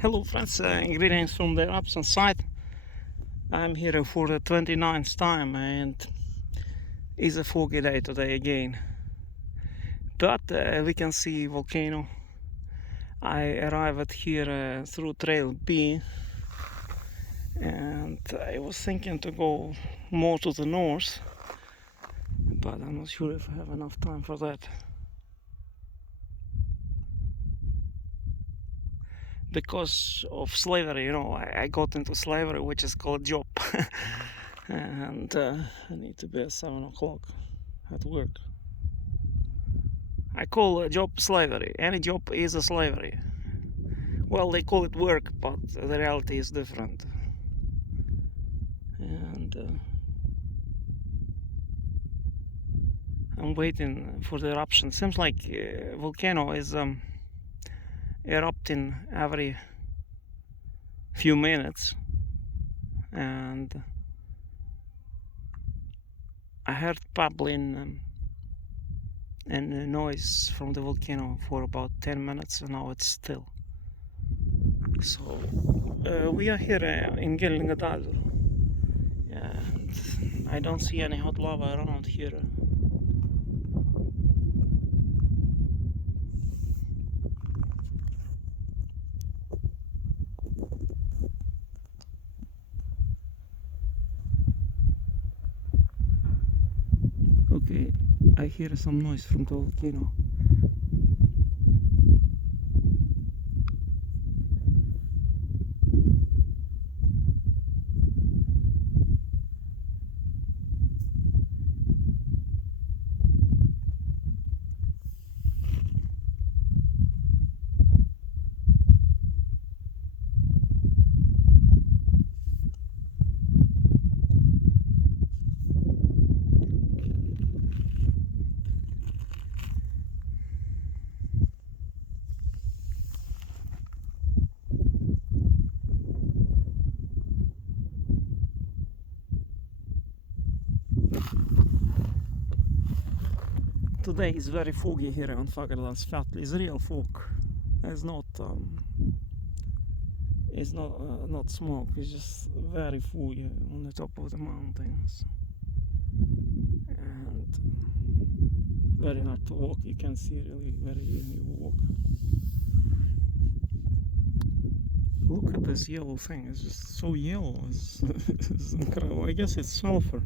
Hello friends, greetings from the absent side. I'm here for the 29th time and it's a foggy day today again. But we can see volcano. I arrived here through Trail B and I was thinking to go more to the north, but I'm not sure if I have enough time for that. Because of slavery, I got into slavery, which is called job. And I need to be at 7 o'clock at work. I call a job slavery. Any job is a slavery. Well, they call it work, but the reality is different. And I'm waiting for the eruption. Seems like volcano is erupting every few minutes, and I heard bubbling and noise from the volcano for about 10 minutes, and now it's still. So we are here in Geldingadalur, and I don't see any hot lava around here. Okay, I hear some noise from the volcano. Today is very foggy here on Fagradalsfjall. It's real fog. It's not not smoke. It's just very foggy on the top of the mountains, and very hard to walk. You can see really very easy walk. Look at this yellow thing. It's just so yellow. It's incredible. I guess it's sulfur.